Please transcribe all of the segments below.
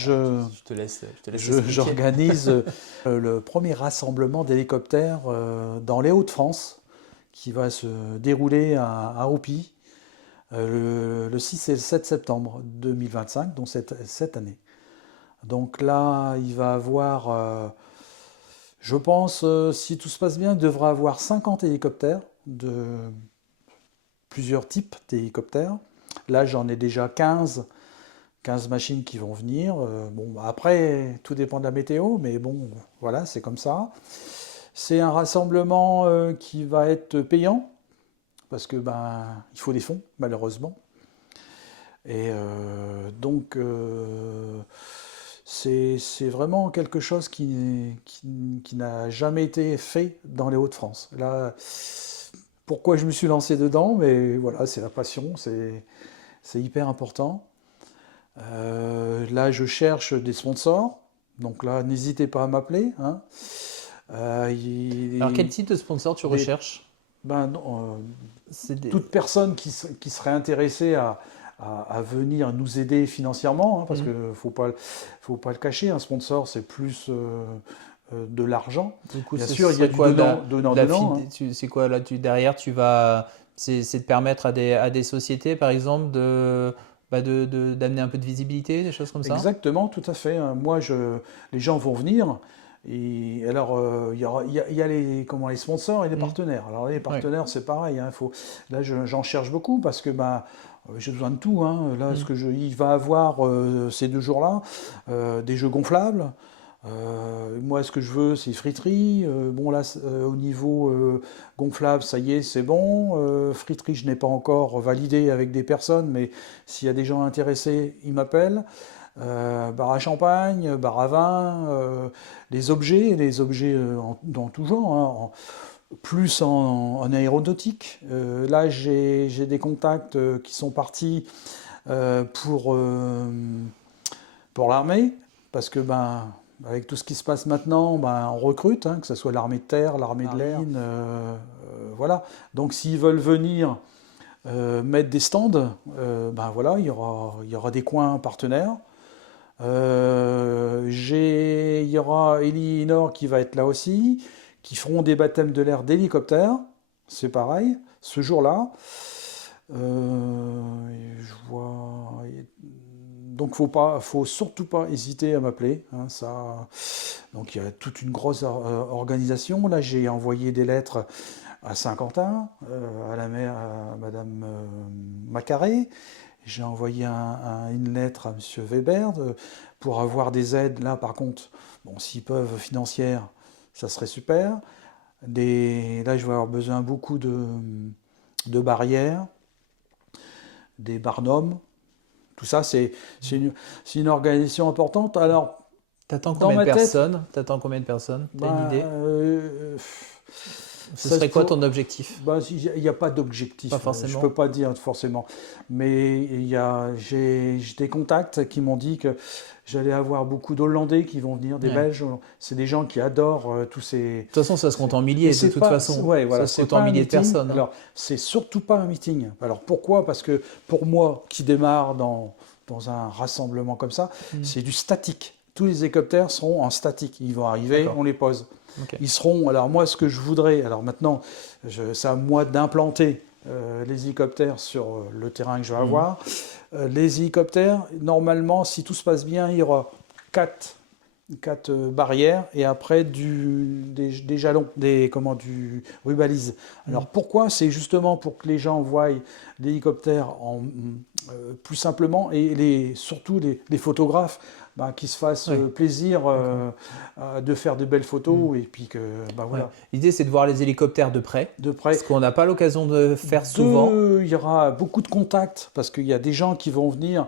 Je te laisse expliquer. J'organise le premier rassemblement d'hélicoptères dans les Hauts-de-France qui va se dérouler à Roupi le 6 et le 7 septembre 2025, donc cette année. Donc là, il va avoir, je pense, si tout se passe bien, il devra avoir 50 hélicoptères de plusieurs types d'hélicoptères. Là, j'en ai déjà 15 machines qui vont venir. Bon, après, tout dépend de la météo, mais bon, voilà, c'est comme ça. C'est un rassemblement qui va être payant, parce que il faut des fonds, malheureusement. Et donc, c'est vraiment quelque chose qui n'a jamais été fait dans les Hauts-de-France. Là, pourquoi je me suis lancé dedans? Mais voilà, c'est la passion, c'est hyper important. Là, je cherche des sponsors. Donc là, n'hésitez pas à m'appeler. Hein. Alors, quel type de sponsor tu recherches? Toute personne qui serait intéressée à venir nous aider financièrement, hein, parce qu'il ne faut pas le cacher, un sponsor, c'est plus de l'argent. Du coup, bien sûr, il y a du donnant. Hein. C'est quoi là, derrière, c'est de permettre à des sociétés, par exemple, d'amener un peu de visibilité, des choses comme ça? Exactement, tout à fait. Moi, les gens vont venir. Et alors, il y a les sponsors et les partenaires. Alors, les partenaires, c'est pareil. Hein, là, j'en cherche beaucoup parce que j'ai besoin de tout. Hein. Là, il va avoir ces 2 jours-là des jeux gonflables. Moi, ce que je veux, c'est friterie. Bon, là, au niveau gonflable, ça y est, c'est bon. Friterie, je n'ai pas encore validé avec des personnes, mais s'il y a des gens intéressés, ils m'appellent. Bar à champagne, bar à vin, les objets dans tout genre, hein, plus en aéronautique. Là, j'ai des contacts qui sont partis pour l'armée, parce que avec tout ce qui se passe maintenant, on recrute, hein, que ce soit l'armée de terre, l'armée de l'air, voilà. Donc s'ils veulent venir mettre des stands, voilà, il y aura des coins partenaires. Il y aura Elinor qui va être là aussi, qui feront des baptêmes de l'air d'hélicoptère, c'est pareil, ce jour-là. Je vois. Donc faut surtout pas hésiter à m'appeler. Hein, ça. Donc il y a toute une grosse organisation. Là, j'ai envoyé des lettres à Saint-Quentin, à la maire, à Madame Macaré. J'ai envoyé une lettre à M. Weber pour avoir des aides. Là, par contre, bon, s'ils peuvent financières, ça serait super. Là, je vais avoir besoin beaucoup de barrières, des barnums. Tout ça, c'est une organisation importante. Alors, T'attends combien de personnes? T'as une idée? Ce serait quoi ton objectif? Il n'y a pas d'objectif. Pas forcément. Je ne peux pas dire forcément. Mais j'ai des contacts qui m'ont dit que j'allais avoir beaucoup d'Hollandais qui vont venir, des Belges. C'est des gens qui adorent tous ces... De toute façon, ça se compte en milliers, de toute façon. Ouais, voilà, ça se compte en milliers de personnes. Hein. Alors, c'est surtout pas un meeting. Alors, pourquoi? Parce que pour moi, qui démarre dans un rassemblement comme ça, c'est du statique. Tous les hélicoptères seront en statique. Ils vont arriver, on les pose. Okay. Ils seront. Alors moi, ce que je voudrais, alors maintenant, c'est à moi d'implanter les hélicoptères sur le terrain que je vais avoir. Les hélicoptères, normalement, si tout se passe bien, il y aura 4 barrières et après des jalons, du rubalise. Alors pourquoi? C'est justement pour que les gens voient l'hélicoptère plus simplement et surtout les photographes qui se fassent plaisir de faire de belles photos et puis que voilà. L'idée c'est de voir les hélicoptères de près. Parce qu'on n'a pas l'occasion de faire souvent. Il y aura beaucoup de contacts parce qu'il y a des gens qui vont venir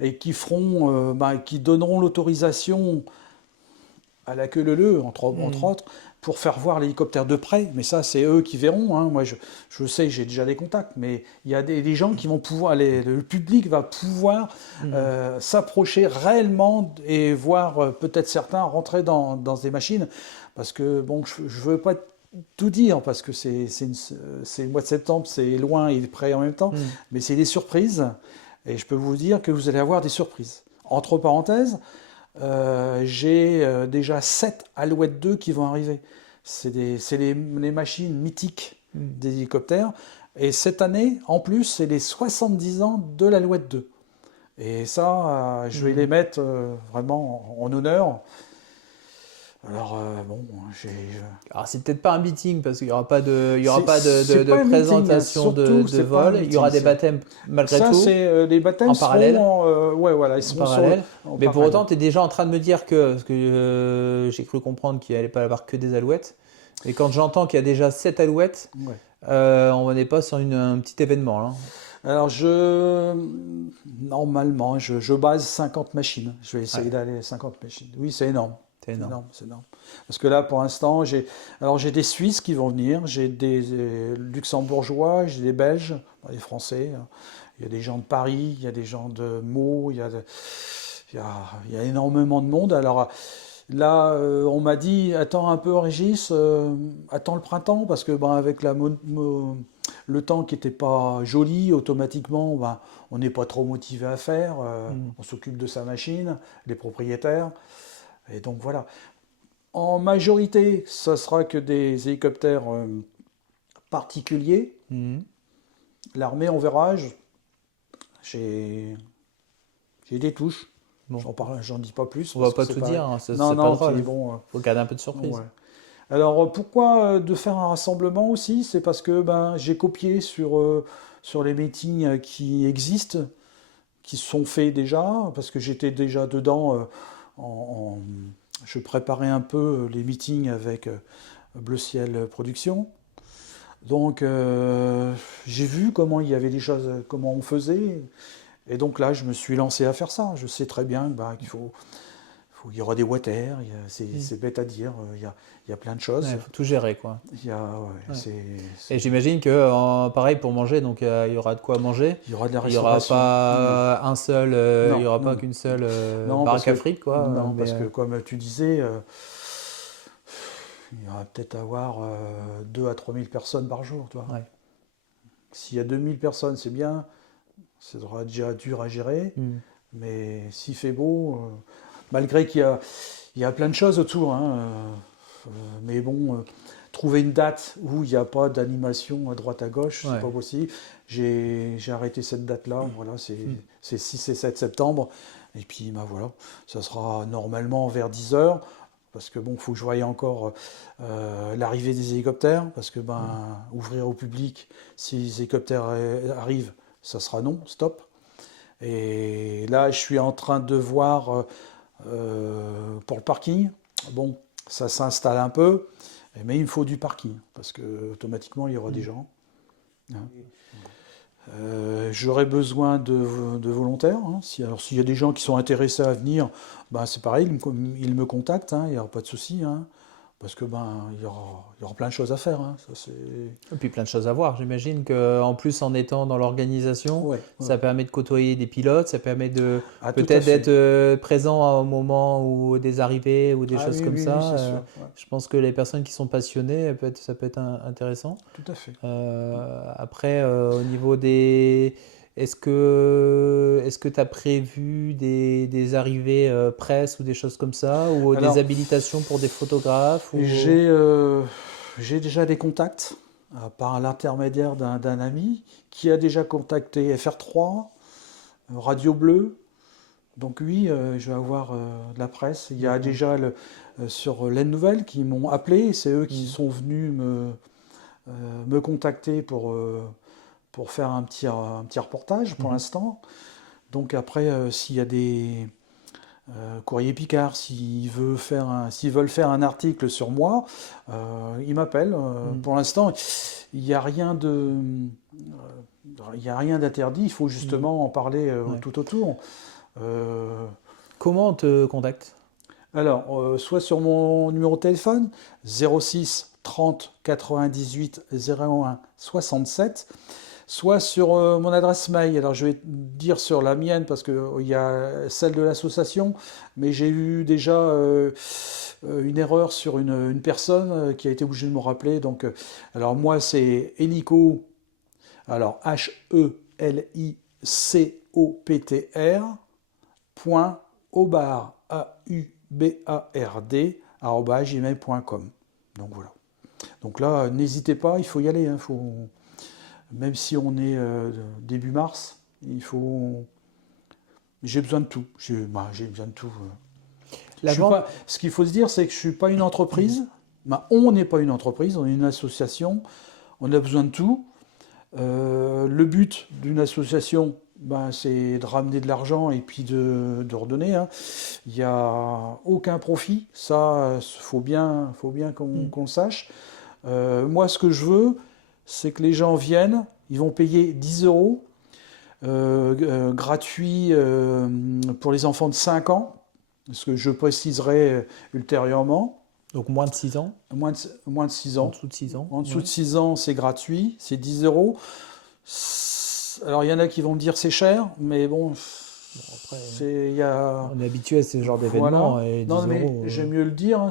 et qui feront, qui donneront l'autorisation à la queue leu-leu, entre autres, pour faire voir l'hélicoptère de près. Mais ça, c'est eux qui verront. Hein. Moi, je sais, j'ai déjà des contacts, mais il y a des gens qui vont pouvoir, le public va pouvoir s'approcher réellement et voir peut-être certains rentrer dans des machines. Parce que, bon, je ne veux pas tout dire, parce que c'est le mois de septembre, c'est loin et près en même temps, mais c'est des surprises. Et je peux vous dire que vous allez avoir des surprises. Entre parenthèses, j'ai déjà 7 Alouette 2 qui vont arriver. C'est les machines mythiques des hélicoptères. Et cette année, en plus, c'est les 70 ans de l'Alouette 2. Et ça, je vais les mettre vraiment en honneur. Alors, bon, Alors, c'est peut-être pas un meeting parce qu'il n'y aura pas c'est de pas un meeting, hein. présentation Surtout, de c'est pas un vol. Il y aura meeting. des baptêmes malgré Ça, tout, les baptêmes en parallèle. seront, ouais, voilà, ils En seront parallèle. en Mais pour parallèle. autant, tu es déjà en train de me dire parce que j'ai cru comprendre qu'il n'allait pas y avoir que des alouettes. Et quand j'entends qu'il y a déjà 7 alouettes, Ouais. on n'est pas sur un petit événement là. Alors, normalement, je base 50 machines. Je vais essayer Ouais, d'aller à 50 machines. Oui, c'est énorme. c'est C'est énorme. énorme, c'est énorme. Parce que là, pour l'instant, j'ai des Suisses qui vont venir, j'ai des Luxembourgeois, j'ai des Belges, des Français. Il y a des gens de Paris, il y a des gens de Meaux, il y a énormément de monde. Alors là, on m'a dit, attends un peu, Régis, attends le printemps, parce que ben, avec le temps qui n'était pas joli, automatiquement, ben, on n'est pas trop motivé à faire. On s'occupe de sa machine, les propriétaires. Et donc voilà. En majorité, ça sera que des hélicoptères particuliers. Mhm. L'armée, on verra. J'ai des touches. Bon, J'en dis pas plus on va parce que pas c'est tout pas. dire, hein, Non, c'est pas non, puis drôle. bon. Faut garder un peu de Ouais. surprise. Alors pourquoi de faire un rassemblement aussi? C'est parce que ben, j'ai copié sur les meetings qui existent, qui sont faits déjà, parce que j'étais déjà dedans. En- en- je préparais un peu les meetings avec Bleu Ciel Production. Donc j'ai vu comment il y avait des choses, comment on faisait. Et donc là, je me suis lancé à faire ça. Je sais très bien bah, il y aura des water, Mhm. c'est bête à dire, il y a plein de choses. Ouais, faut tout gérer quoi. Ouais, Ouais. Et j'imagine que pareil pour manger, donc il y aura de quoi manger. il y aura de la Il y aura restauration. Ouais. pas il y Non, aura non, pas non. qu'une seule Non, baraque à frites quoi. Mais comme tu disais, il y aura peut-être à avoir 2 à 3 000 personnes par jour. Tu vois. ouais. S'il y a 2 000 personnes, c'est bien, ça sera déjà dur à gérer. Mhm. Mais s'il fait beau, malgré il y a plein de choses autour, hein, mais bon, trouver une date où il n'y a pas d'animation à droite à gauche, c'est Ouais. pas possible. J'ai arrêté cette date-là, voilà, c'est 6 et 7 septembre. Et puis bah, voilà, ça sera normalement vers 10 heures. Parce que bon, il faut que je voie encore l'arrivée des hélicoptères, parce que ben, ouvrir au public, si les hélicoptères arrivent, ça sera non, stop. Et là, je suis en train de voir pour le parking. Bon, ça s'installe un peu, mais il me faut du parking parce que automatiquement il y aura des Mhm. gens. Hein. J'aurai besoin de volontaires. Hein. Alors s'il y a des gens qui sont intéressés à venir, ben, c'est pareil, ils me contactent, hein, il n'y aura pas de souci. Hein, parce que ben, il y aura plein de choses à faire. Hein, ça, c'est... Et puis plein de choses à voir. J'imagine que en plus en étant dans l'organisation, Ouais, ouais. ça permet de côtoyer des pilotes, ça permet de Ah, tout à peut-être d'être fait. présent au moment où des arrivées ou des Ah choses oui, comme oui, oui, ça. c'est sûr. Ouais, Je pense que les personnes qui sont passionnées, ça peut être intéressant. tout à fait. Après, au niveau des... Est-ce que tu as prévu des arrivées presse ou des choses comme ça, ou des Alors, habilitations pour des photographes ou... J'ai j'ai déjà des contacts par l'intermédiaire d'un ami qui a déjà contacté FR3, Radio Bleu. Donc oui, je vais avoir de la presse. Il y a D'accord. déjà sur l'Aide Nouvelle qui m'ont appelé. C'est eux qui Mm. sont venus me contacter pour faire un petit reportage pour Mhm. l'instant. Donc après, s'il y a des, Courrier Picard, s'ils veulent faire un article sur moi, ils m'appellent. Mm. Pour l'instant, il n'y a rien il y a rien d'interdit. Il faut Mm. justement en parler Ouais. tout autour. Euh, Comment on te contacte? alors, soit sur mon numéro de téléphone 06 30 98 01 67, soit sur mon adresse mail. Alors je vais dire sur la mienne parce qu'il y a celle de l'association, mais j'ai eu déjà une erreur sur une personne qui a été obligée de me rappeler. Donc, alors moi c'est Helico, alors HELICOPTR, point, Aubard, aubard@gmail.com. Donc voilà. Donc là, n'hésitez pas, il faut y aller. Hein, même si on est début mars, j'ai besoin de tout. J'ai besoin de tout. La vente, Ce qu'il faut se dire, c'est que je ne suis pas une entreprise. On n'est pas une entreprise, on est une association. On a besoin de tout. Le but d'une association, c'est de ramener de l'argent et puis de redonner. Hein. Il n'y a aucun profit. Ça, faut bien qu'on le sache. Moi, ce que je veux, c'est que les gens viennent. Ils vont payer 10 euros gratuit pour les enfants de 5 ans. Ce que je préciserai ultérieurement. donc moins de 6 ans, Moins de 6 en ans. dessous de 6 ans. En dessous Ouais. de 6 ans, c'est gratuit, c'est 10 euros. Alors, il y en a qui vont me dire c'est cher, mais bon, Après, il y a... on est habitué à ce genre Voilà. d'événements et 10 Non, mais euros. j'aime mieux le dire, hein,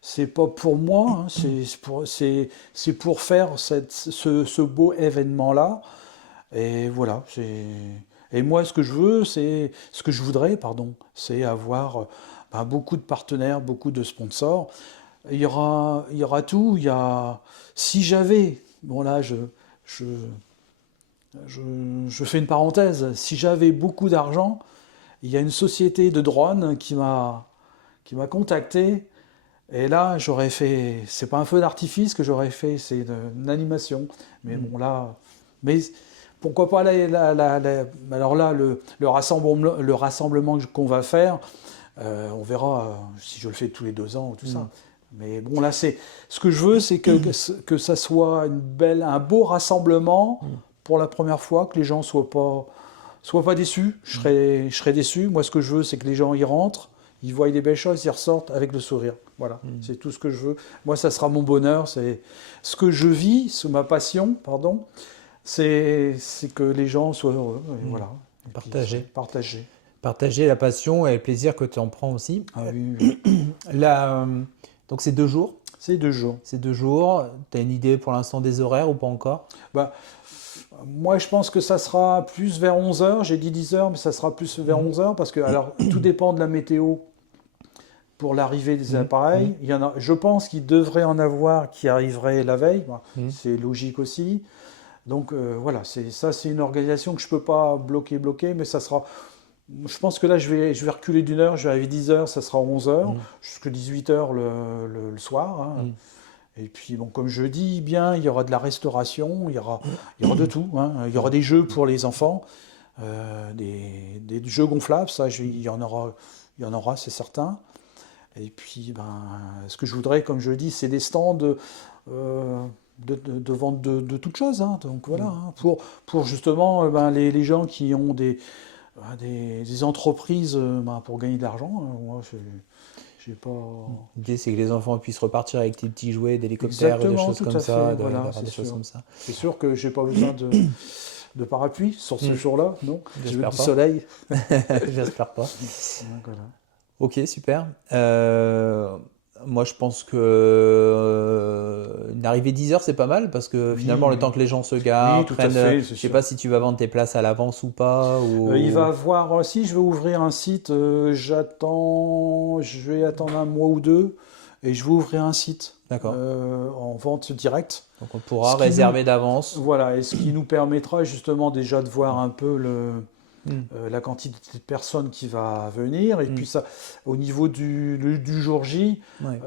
c'est pas pour moi, hein, c'est pour faire ce beau événement-là. Et voilà. Et moi, ce que je veux, ce que je voudrais, pardon, c'est avoir beaucoup de partenaires, beaucoup de sponsors. Il y aura tout. Si j'avais, bon là, je, je fais une parenthèse, si j'avais beaucoup d'argent, il y a une société de drones qui m'a contacté. Et là, j'aurais fait, c'est pas un feu d'artifice que j'aurais fait, c'est une animation. Mais bon, là, mais pourquoi pas alors là, le rassemblement qu'on va faire, on verra si je le fais tous les 2 ans ou tout ça. Mais bon, là, ce que je veux, c'est que ça soit un beau rassemblement pour la première fois, que les gens soient pas déçus. Je serais déçu. Moi, ce que je veux, c'est que les gens y rentrent, ils voient des belles choses, ils ressortent avec le sourire. Voilà, c'est tout ce que je veux. Moi, ça sera mon bonheur. C'est ce que je vis, c'est ma passion, pardon. C'est que les gens soient heureux. Et voilà. Et puis, Partager. partager. Partager la passion et le plaisir que tu en prends aussi. Ah oui, oui. Donc c'est 2 jours. C'est 2 jours. C'est 2 jours. Tu as une idée pour l'instant des horaires ou pas encore? Bah, moi, je pense que ça sera plus vers 11 heures. J'ai dit 10 heures, mais ça sera plus vers 11 heures parce que, alors, tout dépend de la météo pour l'arrivée des appareils. Je pense qu'il devrait en avoir qui arriveraient la veille. C'est logique aussi. Donc voilà, c'est une organisation que je ne peux pas bloquer, mais ça sera. Je pense que là, je vais reculer d'une heure. Je vais arriver 10 heures, ça sera 11 heures, jusqu'à 18 heures le soir. Hein. Et puis, bon, comme je dis bien, il y aura de la restauration, il y aura de tout. Hein. Il y aura des jeux pour les enfants, des jeux gonflables, ça, il y en aura, c'est certain. Et puis, ce que je voudrais, comme je dis, c'est des stands de vente de toutes choses. Hein. Donc voilà, hein, pour justement les gens qui ont des entreprises pour gagner de l'argent. Moi, j'ai pas. L'idée, c'est que les enfants puissent repartir avec des petits jouets, d'hélicoptères, des Exactement, choses tout comme à ça, fait. Voilà, d'avoir c'est des choses sûr. comme ça. C'est sûr que j'ai pas besoin de parapluie sur ce jour-là, non. Je veux J'espère du pas. soleil. J'espère pas. Donc, voilà. Ok, super. Moi, je pense que une arrivée 10 heures, c'est pas mal parce que Oui, finalement, le oui. temps que les gens se garent, Oui, tout à prennent. fait, Je c'est sais sûr. pas si tu vas vendre tes places à l'avance ou pas. Il va avoir, si je vais ouvrir un site, je vais attendre un mois ou deux et je vais ouvrir un site D'accord. en vente directe. Donc, on pourra Ce qui réserver d'avance. Voilà, et ce qui nous permettra justement déjà de voir un peu Hmm. la quantité de personnes qui va venir et puis ça, au niveau du jour J, Ouais.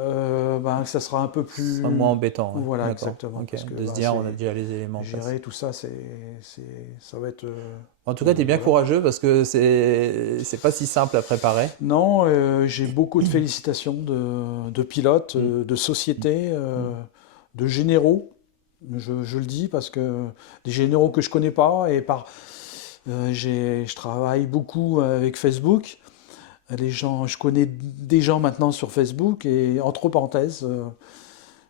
ça sera un peu Ce plus. sera moins embêtant. Ouais. Voilà, D'accord. exactement. Ok. Parce que De se dire, on a déjà les éléments en place. gérer tout ça, ça va être. En tout cas, tu es bien voilà. courageux parce que c'est pas si simple à préparer. Non, j'ai beaucoup de félicitations de pilotes, de sociétés, de généraux. Je le dis parce que des généraux que je connais pas je travaille beaucoup avec Facebook. Je connais des gens maintenant sur Facebook et entre parenthèses,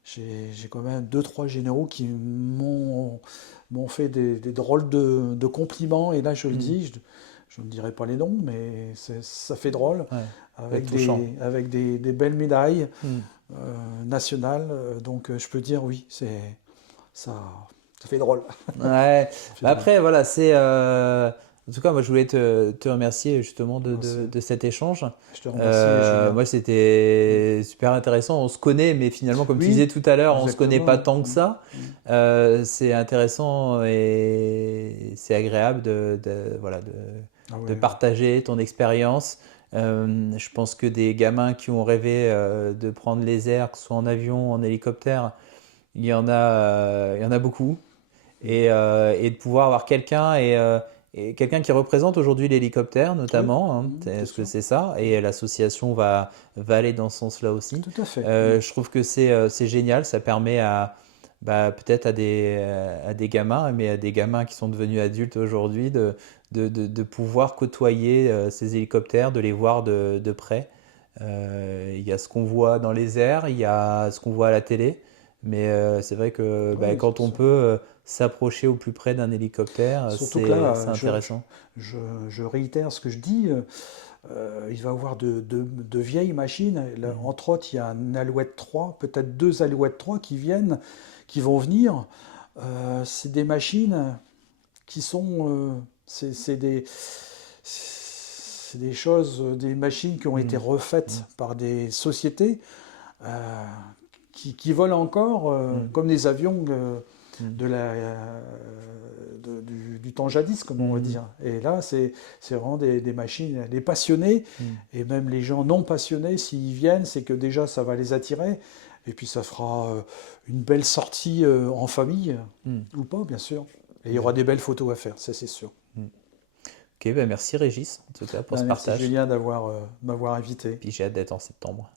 j'ai quand même 2-3 généraux qui m'ont fait des drôles de compliments et là je le dis, je ne dirai pas les noms, mais ça fait drôle Ouais. avec touchant. avec des belles médailles Hmm. nationales. Donc je peux dire oui, ça fait drôle. Ouais. Ça fait Bah après, voilà, c'est En tout cas, moi, je voulais te remercier justement Merci. de cet échange. Je te remercie, Julien. Moi, c'était super intéressant. On se connaît, mais finalement, comme tu disais Oui, tout à l'heure, on se connaît pas exactement. tant que ça. C'est intéressant et c'est agréable voilà, Ah de ouais. partager ton expérience. Je pense que des gamins qui ont rêvé de prendre les airs, que ce soit en avion, en hélicoptère, il y en a beaucoup et de pouvoir avoir quelqu'un et quelqu'un qui représente aujourd'hui l'hélicoptère Oui, notamment, hein, bien parce que sûr. c'est ça, et l'association va aller dans ce sens-là aussi. Tout à fait. Je trouve que c'est génial, ça permet peut-être à des gamins, mais à des gamins qui sont devenus adultes aujourd'hui, de pouvoir côtoyer ces hélicoptères, de les voir de près. Il y a ce qu'on voit dans les airs, il y a ce qu'on voit à la télé, mais c'est vrai que Oui, quand on peut s'approcher au plus près d'un hélicoptère, surtout que là, c'est intéressant. je réitère ce que je dis. Il va y avoir de vieilles machines. Là, Mhm. entre autres, il y a un Alouette 3, peut-être deux Alouette 3 qui vont venir. C'est des machines qui sont. C'est des choses, des machines qui ont été Mhm. refaites Mhm. par des sociétés euh, qui volent encore Mhm. comme des avions Mhm. de du temps jadis, comme on va Mhm. dire. Et là, c'est vraiment des machines. Les passionnés, Mhm. et même les gens non passionnés, s'ils viennent, c'est que déjà, ça va les attirer. Et puis, ça fera une belle sortie en famille, Mhm. ou pas, bien sûr. Et il y aura Ben, des belles photos à faire, ça c'est sûr. mhm. Ok, ben merci Régis, en tout cas, pour Ben, ce merci partage. Julien d'avoir m'avoir invité. Puis j'ai hâte d'être en septembre.